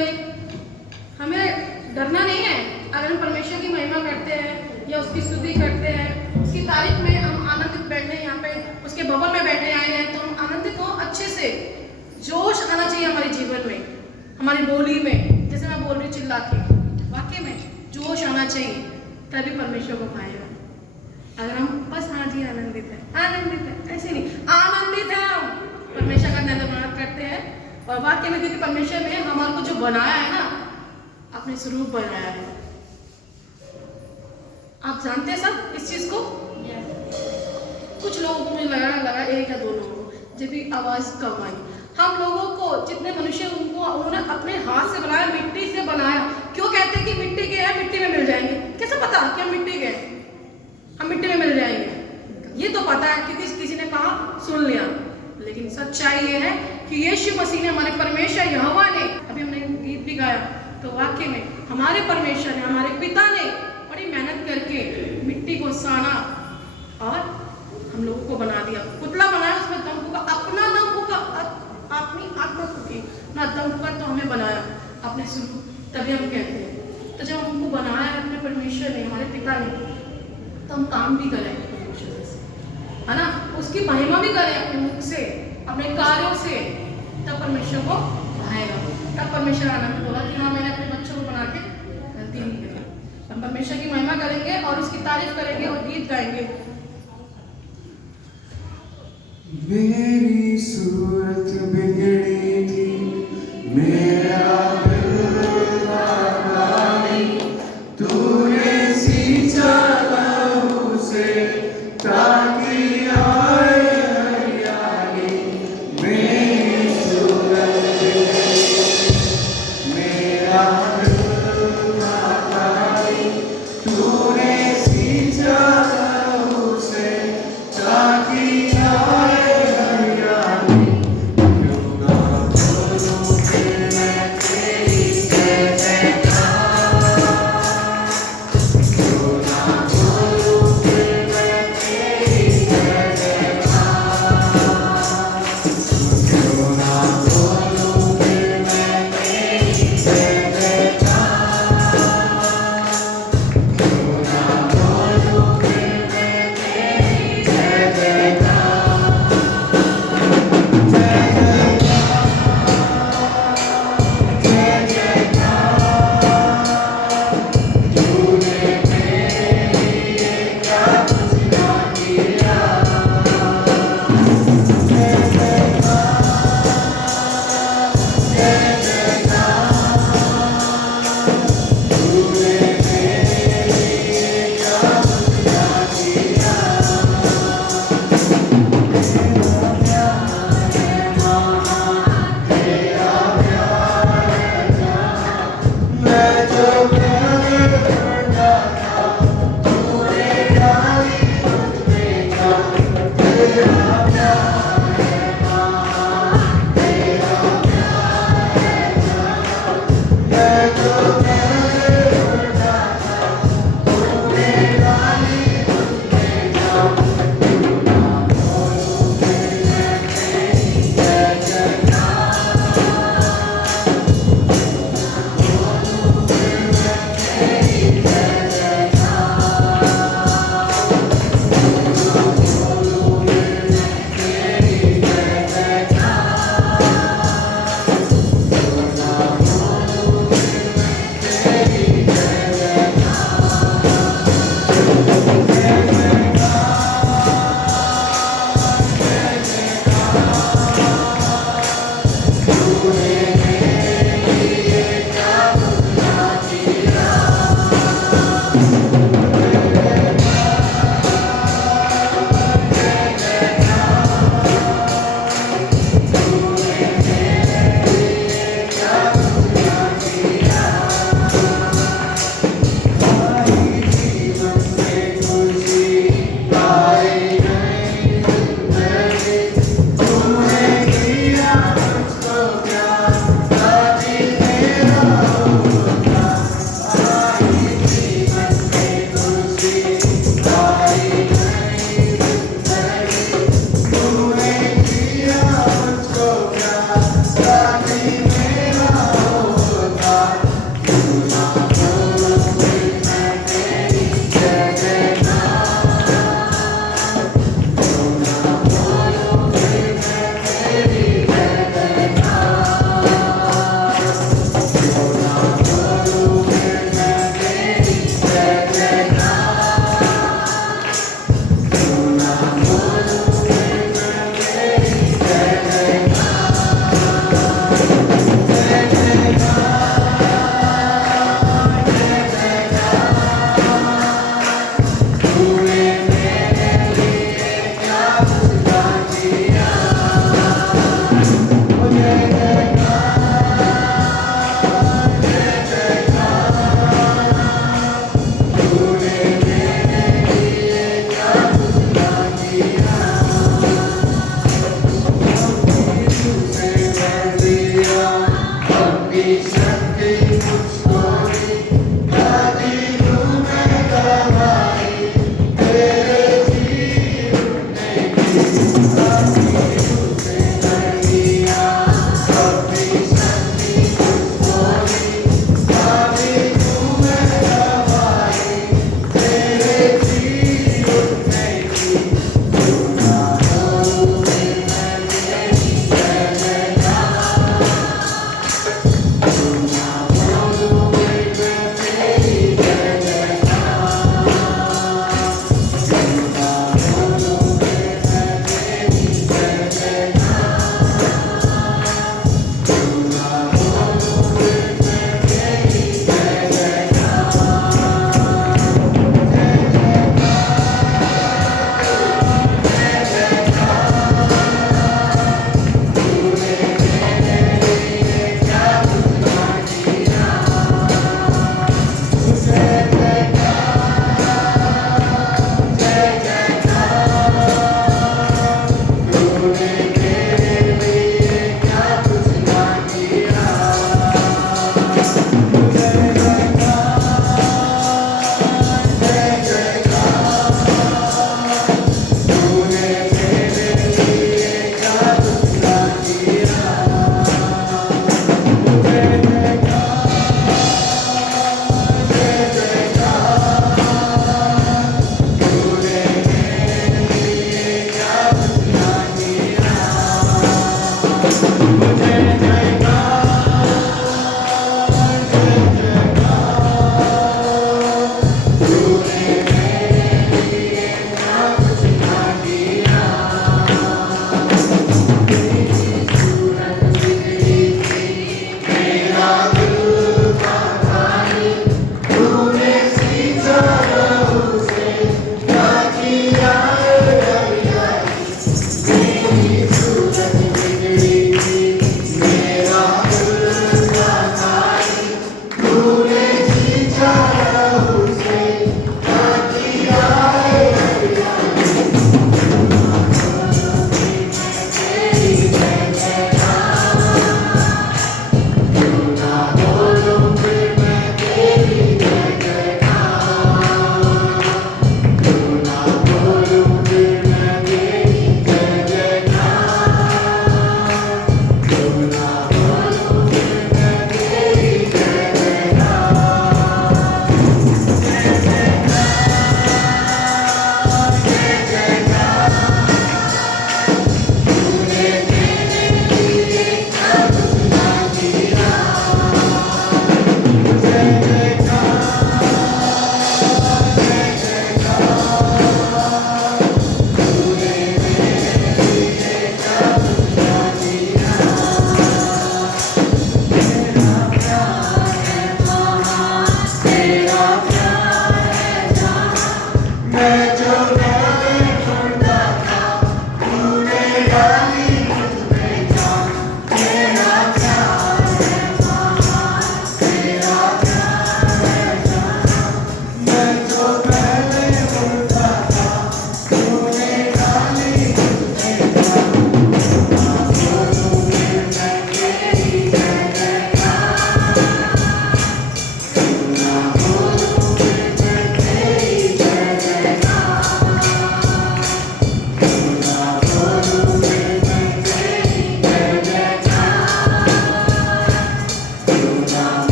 में हमें डरना नहीं है। अगर हम परमेश्वर की महिमा करते हैं या उसकी स्तुति करते हैं, उसकी तारीफ में हम आनंदित बैठे हैं, यहाँ पे उसके भवन में बैठे आए हैं, तो हम आनंदित हो अच्छे से। जोश आना चाहिए हमारे जीवन में, हमारी बोली में, जैसे मैं बोल रही चिल्ला के, वाकई में जोश आना चाहिए, तभी परमेश्वर को पाएगा। अगर हम बस हाँ जी आनंदित है, ऐसे नहीं, आनंदित है हम परमेश्वर का धन्यवाद करते हैं। और वाक्य में क्योंकि परमेश्वर ने हमारे को जो बनाया है ना, अपने स्वरूप बनाया है। आप जानते हैं सब इस चीज को? कुछ लोगों को मुझे लगा एक या दो लोगों को जब भी आवाज कम आई। हम लोगों को जितने मनुष्य उनको उन्होंने अपने हाथ से बनाया, मिट्टी से बनाया। क्यों कहते हैं कि मिट्टी के हैं, मिट्टी में मिल जाएंगे? कैसे पता कि हम मिट्टी के हैं, हम मिट्टी में मिल जाएंगे? ये तो पता है क्योंकि किसी ने कहा, सुन लिया। लेकिन सच्चाई ये है कि यीशु मसीह ने, हमारे परमेश्वर यहोवा ने, अभी हमने गीत भी गाया, तो वाकई में हमारे परमेश्वर ने, हमारे पिता ने बड़ी मेहनत करके मिट्टी को साना और हम लोगों को बना दिया। पुतला बनाया, उसमें दम फूका, अपना दम फूका, अपनी आत्मा फूकी, अपना दम फूका, तो हमें बनाया अपने स्वरूप, तभी हम कहते हैं। तो जब हमको बनाया है अपने परमेश्वर ने, हमारे पिता ने, तो हम काम भी करें परमेश्वर से, है ना, उसकी महिमा भी करें अपने मुख से, अपने कार्यों से, तब परमेश्वर को भाएगा। तब परमेश्वर आनंदित होगा कि हाँ, मैंने अपने बच्चों को बना के गलती नहीं करी। हम परमेश्वर की महिमा करेंगे और उसकी तारीफ करेंगे और गीत गाएंगे। मेरी सूरत बिगड़ी थी, मेरा दिल नादानी, तूने सींचा लहू से ताकि आए हरियाली। मेरी सूरत बिगड़ी, मेरा दिल नादानी, तूने सींचा लहू से ताकि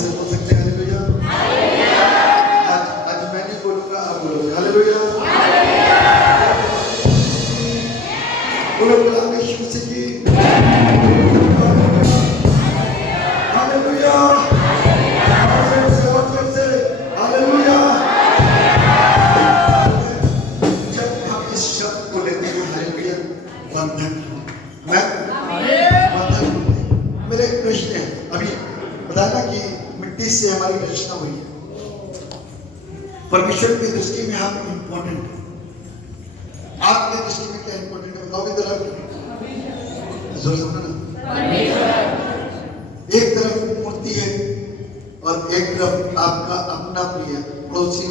से बोल सकते हैं हालेलुया। आज मैं नहीं बोलूंगा, आप बोलोगे हालेलुया। बोलो गुलाम यीशु मसीह की हालेलुया। हालेलुया। जब हम इस शब्द को लेते हैं हालेलुया, बंधन मेरे एक प्रश्न है, अभी बताना कि मिट्टी से हमारी रचना हुई है, परमेश्वर की दृष्टि में हम इंपॉर्टेंट है। आपकी दृष्टि में क्या इंपॉर्टेंट है बताओगे जरा, जोर से बोलना। एक तरफ मूर्ति है और एक तरफ आपका अपना प्रिय पड़ोसी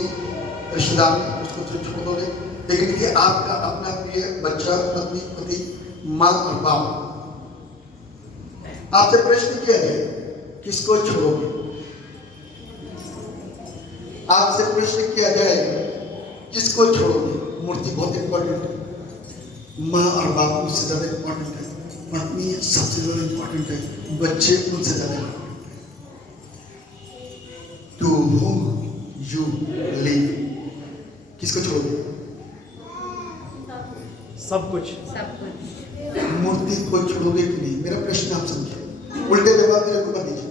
रिश्तेदार, उसको तो छोड़ दोगे, लेकिन ये आपका अपना प्रिय बच्चा, पत्नी, पति, माँ और बाप। आपसे प्रश्न किया जाए किसको छोड़ोगे? आपसे प्रश्न किया जाए किसको छोड़ोगे? मूर्ति बहुत इंपॉर्टेंट है, माँ और बाप उससे ज्यादा इंपॉर्टेंट है, पत्नी सबसे ज्यादा इंपॉर्टेंट है, बच्चे उनसे ज्यादा इंपॉर्टेंट है। टू होम यू लिव, किसको छोड़ोगे? सब कुछ। मूर्ति को छोड़ोगे कि नहीं? मेरा प्रश्न आप समझे, उल्टे जवाब मेरे को मत दीजिए,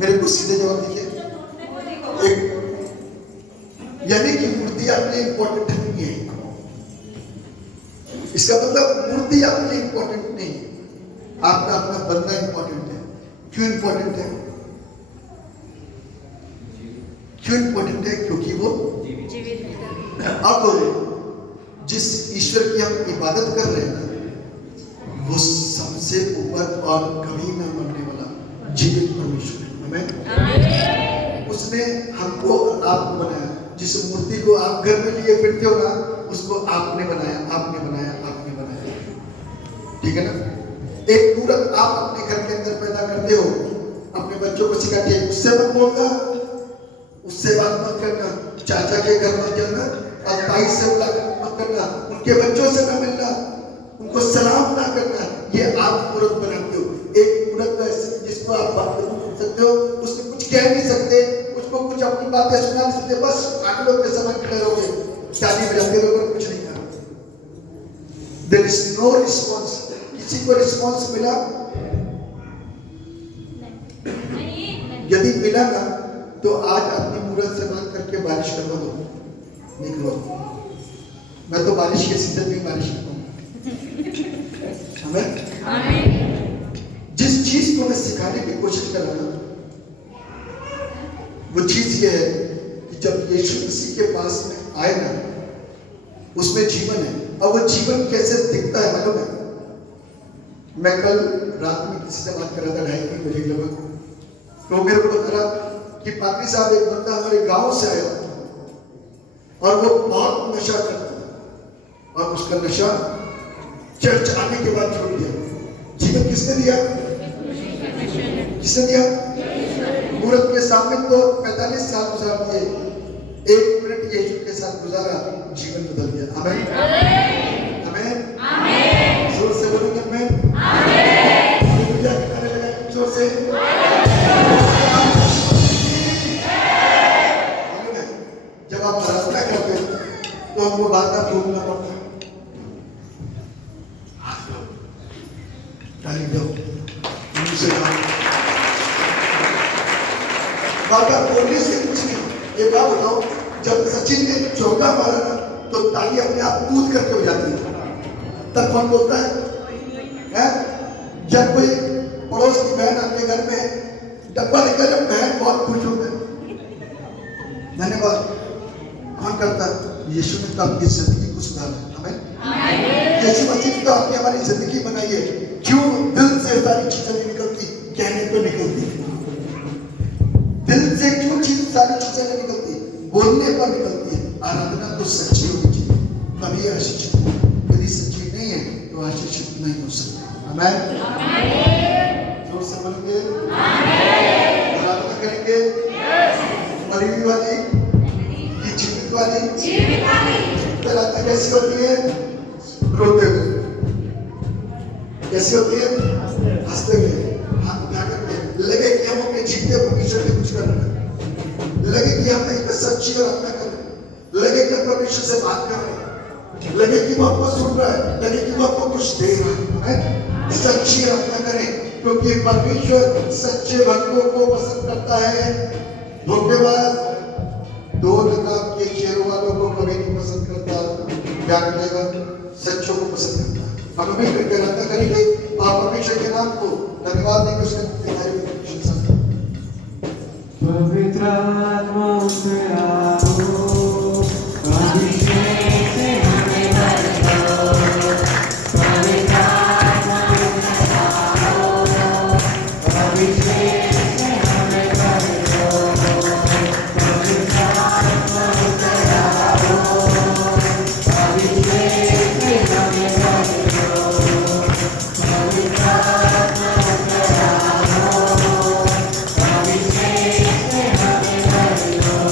मेरे को सीधे जवाब दीजिए। एक यानी कि मूर्ति आपके इंपॉर्टेंट नहीं है, इसका मतलब मूर्ति आपके इंपॉर्टेंट नहीं है, आपका अपना बंदा इंपॉर्टेंट है। क्यों इंपॉर्टेंट है? क्यों इंपॉर्टेंट है? क्योंकि वो अब जिस ईश्वर की हम इबादत कर रहे हैं वो सबसे ऊपर और कभी न मरने वाला जीवित परमेश्वर है। आमीन। उसने हमको और आपको बनाया। जिस मूर्ति को आप घर में लिए फिरते हो ना, उसको आपने बनाया, आपने बनाया, आपने बनाया। ठीक है ना? एक मूर्त आप अपने घर के अंदर पैदा करते हो, अपने बच्चों को सिखाते हैं, उससे मत बोलना, उससे बात मत करना, चाचा के घर मत जाना और ताई से मुलाकात मत करना, उनके बच्चों से ना मिलना, उनको सलाम ना करना। ये आप मूर्त बनाते हो। एक मूर्त जिसको आप बात कर सकते हो, उससे कुछ कह नहीं सकते, उसको कुछ अपनी बातें सुना नहीं सकते, बस आंकड़ों के समय खड़े रहोगे, शादी में जाते रहोगे, कुछ नहीं करना। There is no response। किसी को रिस्पॉन्स मिला? यदि मिला ना तो आज अपनी मूर्त से बात करके बारिश करवा दो, निकलो। मैं तो बारिश के सीजन में बारिश करता हूँ। जिस चीज को मैं सिखाने की कोशिश कर रहा हूं वो चीज ये है कि जब यीशु मसीह के पास में आए ना, उसमें जीवन है। और वो जीवन कैसे दिखता है मालूम है? मैं कल रात में किसी से बात कर रहा था 2:30 बजे लगभग, तो मेरे को बता रहा कि पापी साहब एक बंदा हमारे गांव से आया और वो बहुत नशा करता था और उसका नशा चर्च आने के बाद छोड़ दिया। जीवन किसने दिया? किसने दिया? मूर्त के सामने तो 45 साल गुजार दिए, 1 मिनट यीशु के साथ गुजारा, जीवन बदल गया। आमीन। आमीन। जोर से बोलेंगे आमीन। हालेलुया के नारे लगाएं जोर से। जब आप प्रार्थना करते हैं तो हमको बात भूलना पड़ता है। बात बोलने से कुछ नहीं। ये बात बताओ, जब सचिन ने चौका मारा ना तो ताली अपने आप कूद करके हो जाती है, तब कौन बोलता है? जब कोई पड़ोस की बहन अपने घर में डब्बा लेकर, जब बहन बहुत खुश हो गई, धन्यवाद कौन करता है? यीशु ने तो आपकी जिंदगी को सुधारा। हमें यीशु मसीह ने तो आपकी हमारी जिंदगी बनाई है। क्यों दिल से सारी चीजें नहीं निकलती? कहने पे निकलती। दिल से क्यों सारी चीजें नहीं निकलती? बोलने पर निकलती है। आराधना तो सच्ची होनी चाहिए, तभी आशीषित। यदि सच्ची नहीं है तो आशीषित नहीं हो सकती। आमीन। जोर से बोलेंगे आराधना करेंगे। मरी हुई वाली कि जीवित वाली? आराधना कैसी होती है? रोते हुए। कैसी होती है? हंसते हुए, हाथ उठा करके, लगे कि हम अपने जीते परमेश्वर के कुछ कर रहे हैं, लगे कि हम एक सच्ची और अपना कर रहे हैं, लगे कि परमेश्वर से बात कर रहे हैं, लगे कि वो आपको सुन रहा है, लगे कि वो आपको कुछ दे रहा है, सच्ची और अपना करें, क्योंकि परमेश्वर सच्चे भक्तों को पसंद करता है। धोखेबाज दो किताब के चेहरों वालों को कभी नहीं पसंद करता, क्या करेगा, सच्चों को पसंद करता है। हम अभी करके रखा करेंगे, आप परमेश्वर के नाम को धन्यवाद देंगे, उसके तैयारी में पवित्र आत्मा उसे आओ, अभिषेक से हमें भर दो। पवित्र आत्मा उसे आओ, अभिषेक से हमें भर दो। पवित्र आत्मा उसे आओ, अभिषेक से हमें भर दो। पवित्र आत्मा उसे आओ, अभिषेक से हमें भर दो।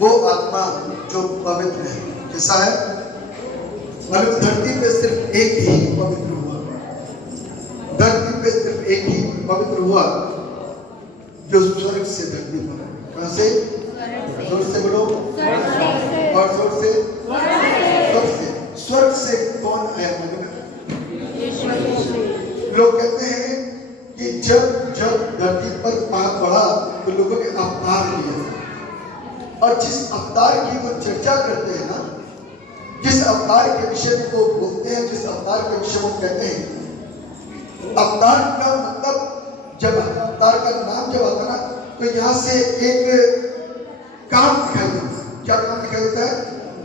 वो आत्मा जो पवित्र है कैसा है? मतलब धरती पे सिर्फ एक ही पवित्र हुआ, धरती पे सिर्फ एक ही पवित्र हुआ जो स्वर्ग से धरती पर है। कहां से? जोर से बोलो और जोर से स्वर्ग से। स्वर्ग से कौन आया? लोग कहते हैं कि जब धरती पर पाप बढ़ा तो लोगों ने अवतार लिया, और जिस अवतार की वो चर्चा करते हैं ना, जिस अवतार के विषय में वो बोलते हैं, जिस अवतार के विषय वो कहते हैं, अवतार का मतलब, जब अवतार का नाम जब आता ना, तो यहाँ से एक काम दिखाई देता है। क्या काम दिखाई देता है?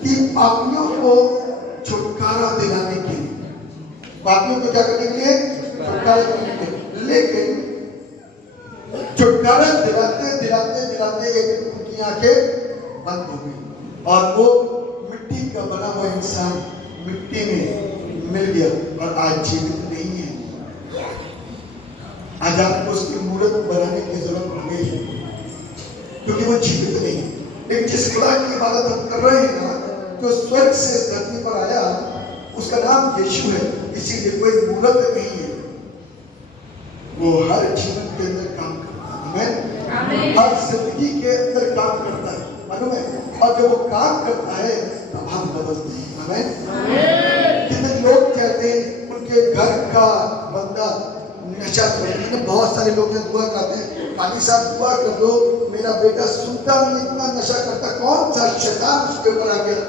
कि पापियों को छुटकारा दिलाने के लिए, पापियों को क्या करने के लिए? छुटकारा दिलाने के लिए। लेकिन छुटकारा दिलाते दिलाते दिलाते एक दिन उनकी आंखें बंद हो गई और वो मिट्टी का बना हुआ इंसान मिट्टी में मिल गया और आज जीवित नहीं है। आज आपको उसकी मूर्त बनाने की जरूरत हो गई है, क्योंकि वो जीवित नहीं है। लेकिन जिस खुदा की इबादत हम कर रहे हैं ना, जो स्वर्ग से धरती पर आया, उसका नाम यीशु है, इसीलिए कोई मूर्त नहीं है। वो हर जीवन के अंदर काम करता है, आमीन। हर जिंदगी के अंदर काम करता है, मालूम है? और जब वो काम करता है तब हम बदलते हैं, आमीन। कितने लोग कहते हैं उनके घर का बंदा नशा करते हैं। बहुत सारे लोग दुआ करते हैं, काली साहब दुआ कर दो, मेरा बेटा सुनता नहीं, इतना नशा करता, कौन सा शैतान उसके ऊपर आ गया।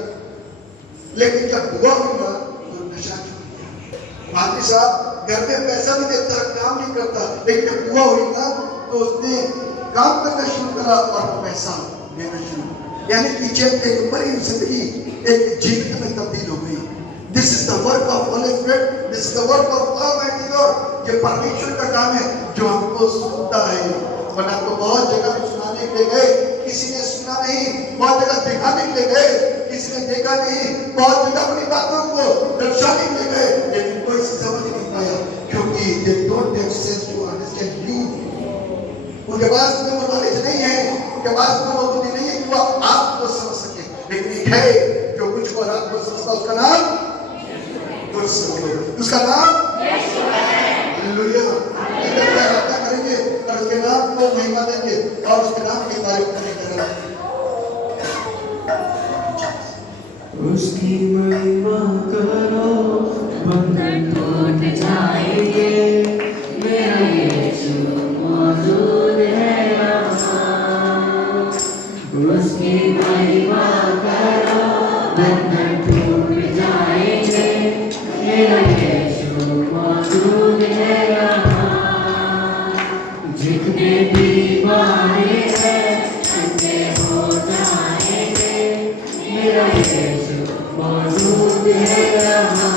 लेकिन जब दुआ होगा तो नशा छूट गया। काली साहब घर में पैसा नहीं देता, काम नहीं करता, लेकिन जब दुआ हुई ना तो उसने काम करना शुरू करा और पैसा देना शुरू, यानी पीछे एक बड़ी जिंदगी एक जीवन में तब्दील हो गई। This is the work of Holy Spirit. This is the work of Almighty God. ये परमेश्वर का काम है जो हमको सुनता है। वरना तो बहुत जगह सुनाने के लिए गए, किसी ने सुना नहीं, बहुत जगह दिखाने के लिए गए, किसी ने देखा नहीं, बहुत जगह अपनी बातों को दर्शाने के लिए गए, लेकिन कोई समझ नहीं पाया, क्योंकि they don't have sense to understand you. उनके पास में वो नॉलेज नहीं है, उनके पास में वो बुद्धि नहीं है कि वो आपको समझ सके। लेकिन एक है जो कुछ को आपको समझता, उसका नाम उसका नाम यीशु है। हालेलुया। प्रार्थना करेंगे और उसके नाम को महिमा देंगे और उसके नाम की तारीफ करेंगे। उसकी महिमा करो, बंधन टूट जाएंगे, मेरा यीशु मौजूद है यहाँ। उसकी महिमा करो, बंधन टूट जाएंगे, मेरा यीशु मौजूद है यहाँ। जितने बीमारी हैं जितने हो जाएंगे, मेरा यीशु मौजूद है यहाँ।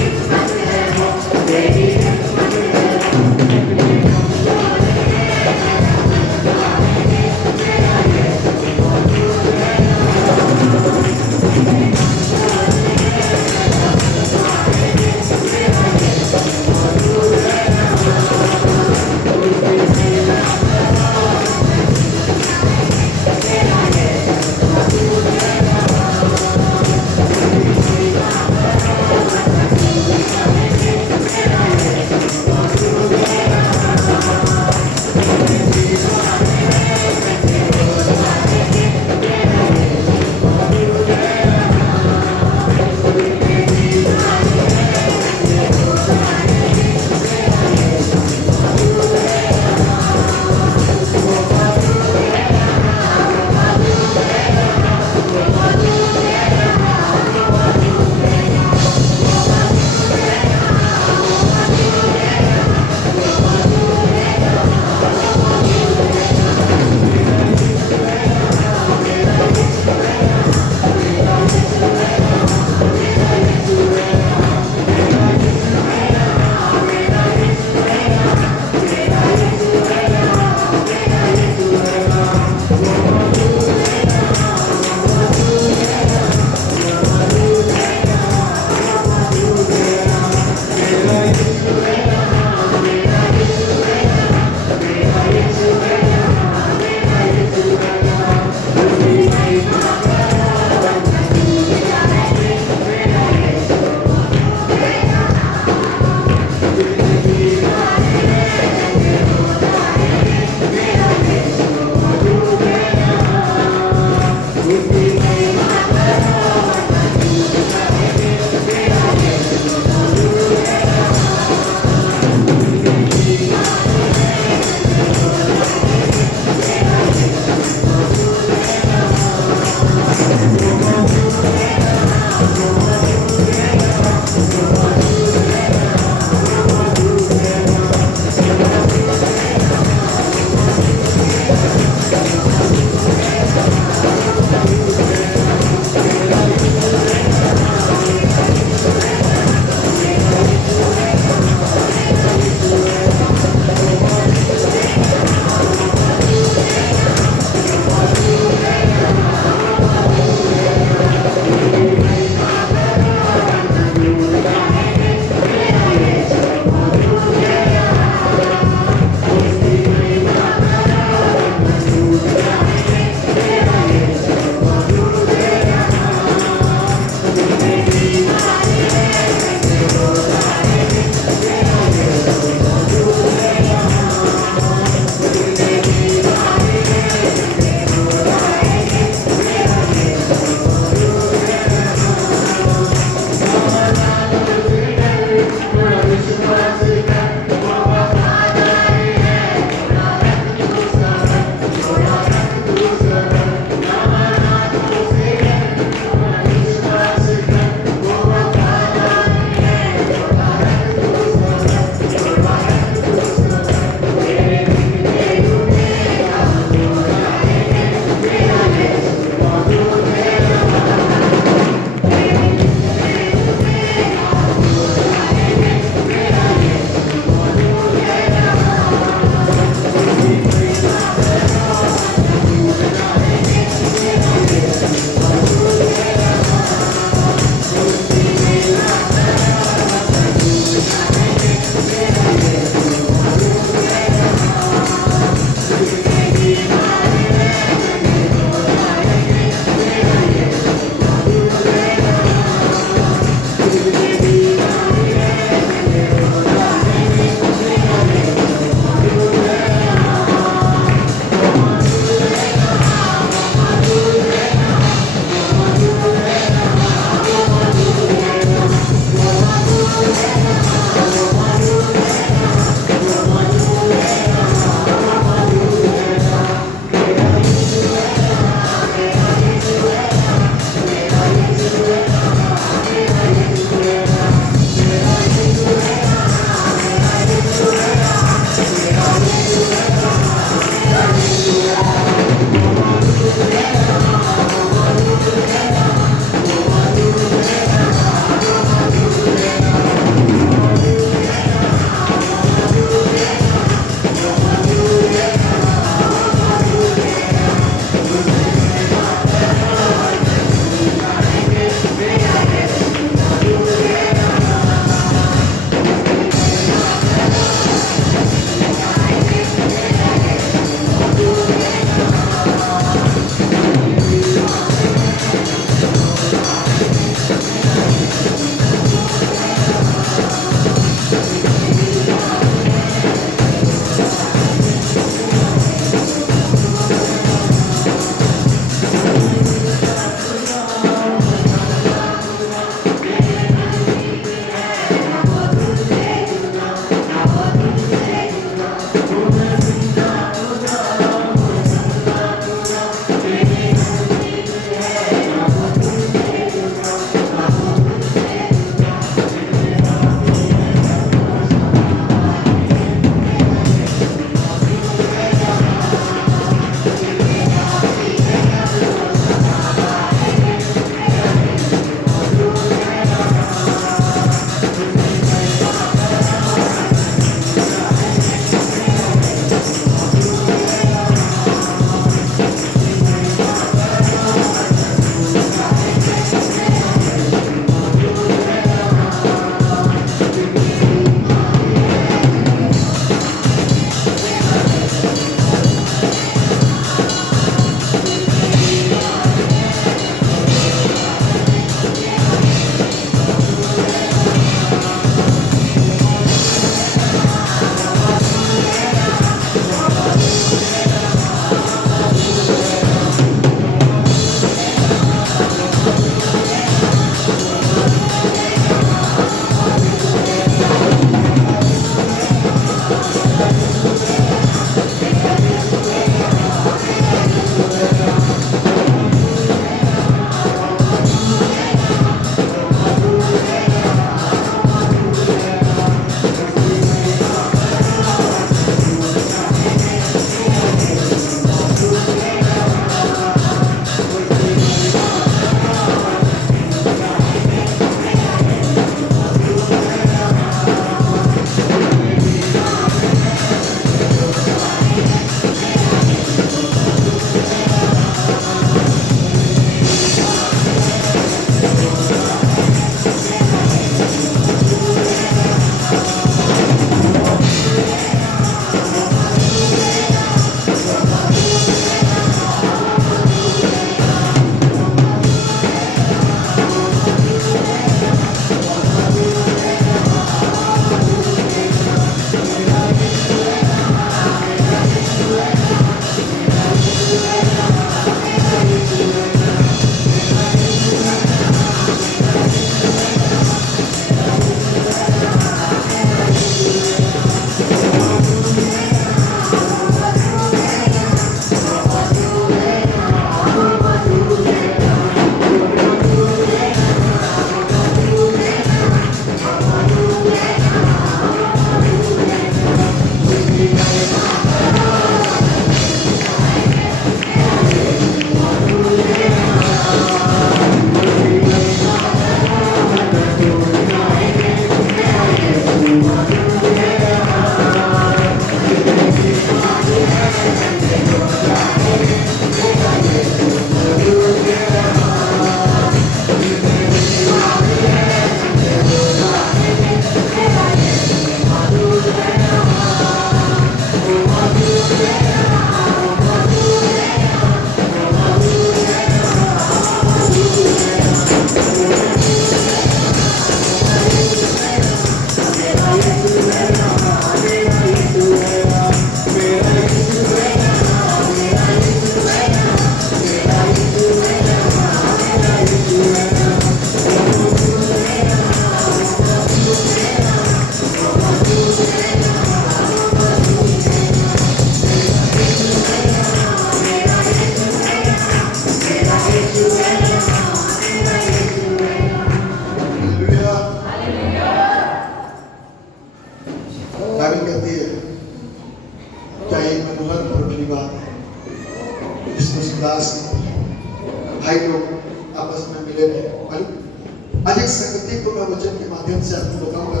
संगति को मैं वचन के माध्यम से आपको बताऊंगा।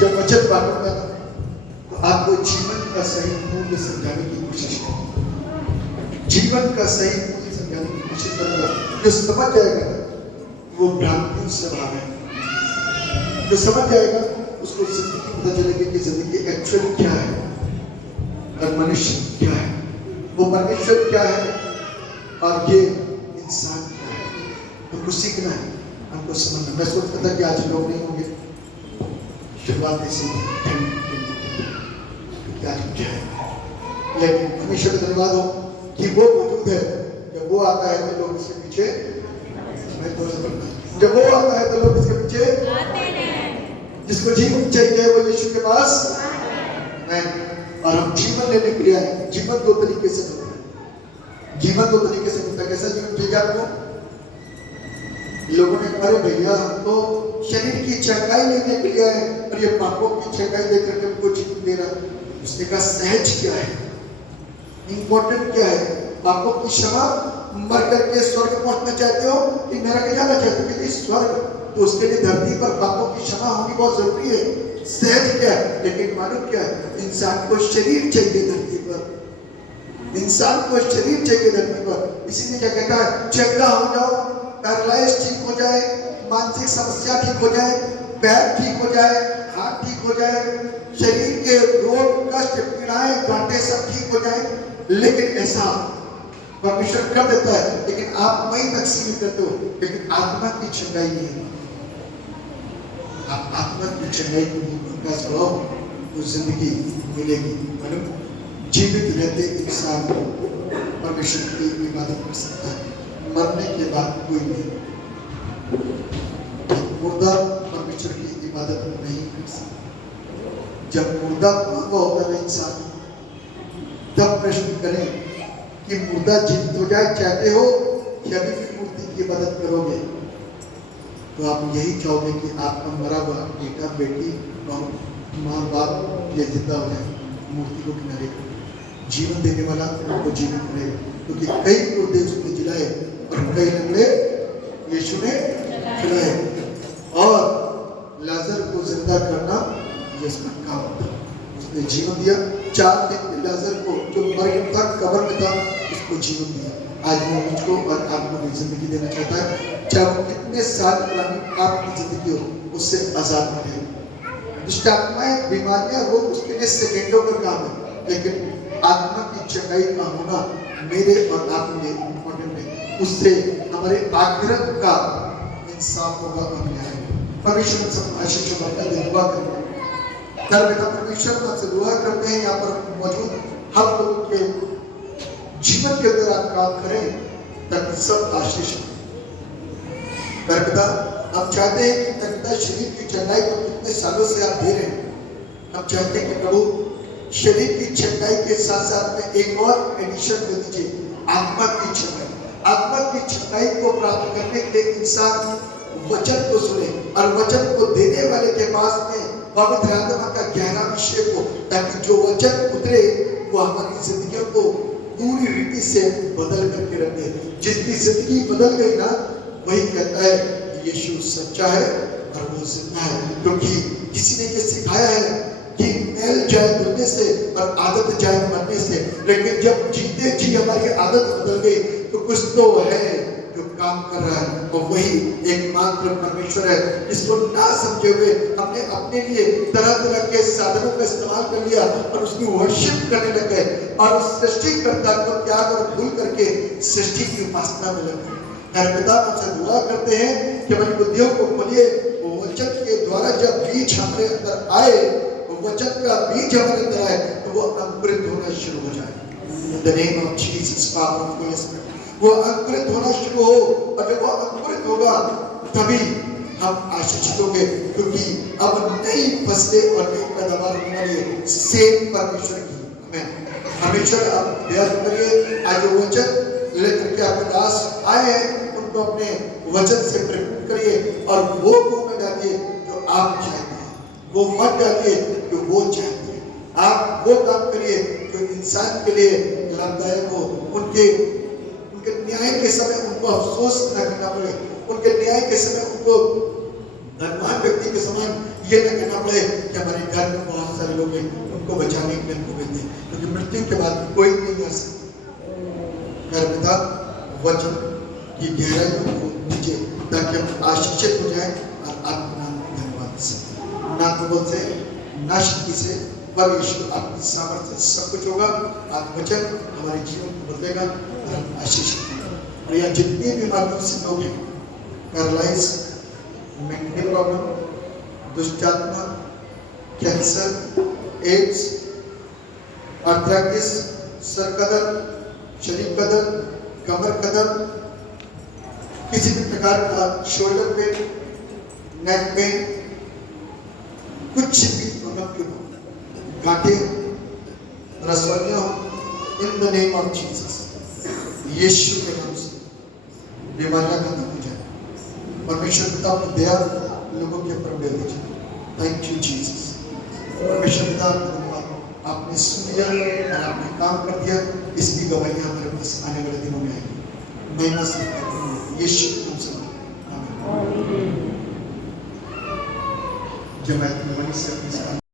जब वचन बांटूंगा तो आपको जीवन का सही मूल्य समझाने की कोशिश करूंगा। जीवन का सही मूल्य समझाने की कोशिश करूंगा। जो समझ जाएगा वो भ्रांतियों से बाहर है। जो समझ जाएगा उसको जिंदगी पता चलेगी कि जिंदगी एक्चुअल क्या है और मनुष्य क्या है, वो परमेश्वर क्या है और ये इंसान क्या है। हमको सीखना है, हमको समझना। मैं सोचता था कि आज लोग नहीं होंगे, शुरुआत ऐसे क्योंकि आज क्या है, लेकिन परमेश्वर का धन्यवाद हो कि वो मौजूद है। जब वो आता है तो लोग इसके पीछे, जब वो आता है तो लोग इसके पीछे आते हैं। जिसको जीवन चाहिए वो यीशु के पास है और हम जीवन लेने के लिए आए। जीवन दो तरीके से मिलता है, जीवन दो तरीके से मिलता है। कैसा जीवन चाहिए आपको? लोगों ने कहा भैया हम तो शरीर की चंगाई लेने के लिए आए और ये पापों की चंगाई देकर के हमको जीवन दे रहा। उसने कहा सहज क्या है, इंपॉर्टेंट क्या है? पापों की क्षमा, मर करके स्वर्ग पहुंचना चाहते हो कि नरक जाना चाहते हो? कि स्वर्ग, तो उसके लिए धरती पर पापों की क्षमा होनी बहुत जरूरी है। सहज क्या है? लेकिन मालूम क्या है? इंसान को शरीर चाहिए धरती पर, इंसान को शरीर चाहिए धरती पर। इसीलिए क्या कहता है, चंगा हो जाओ, पैरालाइज ठीक हो जाए, मानसिक समस्या ठीक हो जाए, पैर ठीक हो जाए, हाथ ठीक हो जाए, शरीर के रोग कष्ट पीड़ाएं कांटे सब ठीक हो जाए। लेकिन ऐसा परमेश्वर कर देता है, लेकिन आप वही तकसीम करते हो। लेकिन आत्मा की चंगाई नहीं है। आप आत्मा की चंगाई को प्रकाश बढ़ाओ तो जिंदगी मिलेगी। मतलब जीवित रहते इंसान परमेश्वर की इबादत कर सकता है, मरने के बाद कोई नहीं। मुर्दा परमेश्वर की इबादत नहीं कर सकता। जब मुर्दा मांगा होता है इंसान, तब प्रश्न करें कि मुर्दा जीवित हो जाए चाहते हो या अभी भी मूर्ति की इबादत करोगे? तो आप यही चाहोगे कि आपका मरा हुआ बेटा बेटी माँ बाप ये जिंदा हो जाए, मूर्ति को किनारे करो। जीवन देने वाला उनको जीवन करेगा, क्योंकि कई मुर्दे उसने जिलाए और कई लंगड़े यीशु ने खिलाए। और लाजर को जिंदा करना ये उसका काम था। उसने जीवन दिया। 4 दिन में लाजर को जो मर गया था, कब्र में था, उसको जीवन दिया। आज वो मुझको और आपको भी जिंदगी देना चाहता है, चाहे वो कितने साल पुरानी आपकी जिंदगी हो, उससे आजाद रहे। दुष्ट आत्माएं, बीमारियां, वो उसके लिए सेकेंडों का काम है, लेकिन आत्मा की चंगाई का होना मेरे और आपके लिए इम्पोर्टेंट है। उससे हमारे आखिरत का इंसाफ होगा और न्याय। परमेश्वर सब आशीष बरकत दे। दुआ करते हैं, पिता परमेश्वर आपसे दुआ करते हैं यहाँ पर मौजूद हम लोगों के जीवन के अंदर आप काम करें ताकि सब आशीष पिता। हम चाहते हैं कि पिता शरीर की चंगाई को कितने सालों से आप दे रहे हैं। हम चाहते हैं कि प्रभु शरीर की चंगाई के साथ साथ में एक और एडिशन दे दीजिए, आत्मा की चंगाई। आत्मा की चंगाई को प्राप्त करने के लिए इंसान वचन को सुने और वचन को देने वाले के पास में पवित्र आत्मा का गहरा अभिषेक हो, ताकि जो वचन उतरे वो हमारी जिंदगियों को पूरी रीति से बदल करके रखे। जिसकी जिंदगी बदल गई ना, वही कहता है यीशु सच्चा है और वो जिंदा है। क्योंकि किसी ने ये सिखाया है कि मैल जाए धुलने से और आदत जाए मरने से, लेकिन जब जीते जी हमारी आदत बदल गई तो कुछ तो है जो काम कर रहा है, और वही एकमात्र परमेश्वर है। इसको ना समझे हुए हमने अपने लिए तरह तरह के साधनों का इस्तेमाल कर लिया और उसकी वर्शिप करने लग गए और उस सृष्टिकर्ता को त्याग और भूल करके सृष्टि की उपासना में लग गए। पिता आपसे दुआ करते हैं कि हमारी बुद्धियों को खोलिए। वचन के द्वारा जब बीज हमारे अंदर आए, वचन का बीज हमारे अंदर आए, तो वो अंकुरित होना शुरू हो जाए। In the name of Jesus, power of Holy Spirit, वो अंकुरित होना शुरू हो, और जब वो अंकुरित होगा तभी हम आशीषित होंगे, क्योंकि अब नई फसलें और नई पैदावार होने वाली है सेम परमेश्वर की। आमीन। परमेश्वर आप दया करिए, आज वचन लेकर के आपके दास आए हैं, उनको अपने वचन से प्रकट करिए और वो में डालिए जो आप चाहते हैं, वो मत डालिए जो वो चाहते हैं। आप वो काम करिए जो इंसान के लिए लाभदायक हो। उनके न्याय के समय उनको अफसोस न करना पड़े, उनके न्याय के समय उनको धनवान व्यक्ति के समान ये न कहना पड़े कि हमारे घर में बहुत सारे लोग हैं, उनको बचाने के लिए उनको भेज दें, क्योंकि मृत्यु के बाद कोई नहीं कर सकता। मेरे पिता वचन की गहराइयों को नीचे, ताकि हम आशीषित हो जाए और आत्मा धन्यवाद से, ना तो से ना शक्ति से, पर यीशु आपकी सामर्थ्य से सब कुछ होगा। आप वचन हमारे जीवन को बदलेगा और हम आशीषित होंगे। और यहाँ जितनी बीमारियों से लोग हैं, पैरालाइज, मेंटल प्रॉब्लम, दुष्टात्मा, कैंसर, एड्स, आर्थराइटिस, सर का दर्द, शरीर का दर्द, कमर का दर्द, किसी भी प्रकार का शोल्डर पेन, नेक पेन, कुछ भी प्रॉब्लम क्यों हो, गांठे, रसवलियां हो, in the name of Jesus, यीशु के नाम से बीमारियां खत्म हो जाए। परमेश्वर पिता अपनी दया लोगों के ऊपर दे दीजिए। Thank you Jesus. परमेश्वर पिता धन्यवाद, आपने सुन लिया और आपने काम कर दिया। इसकी गवाही हमारे पास आने वाले दिनों में आएगी। महिमा से यीशु के नाम से आमीन। जब मैं अपनी से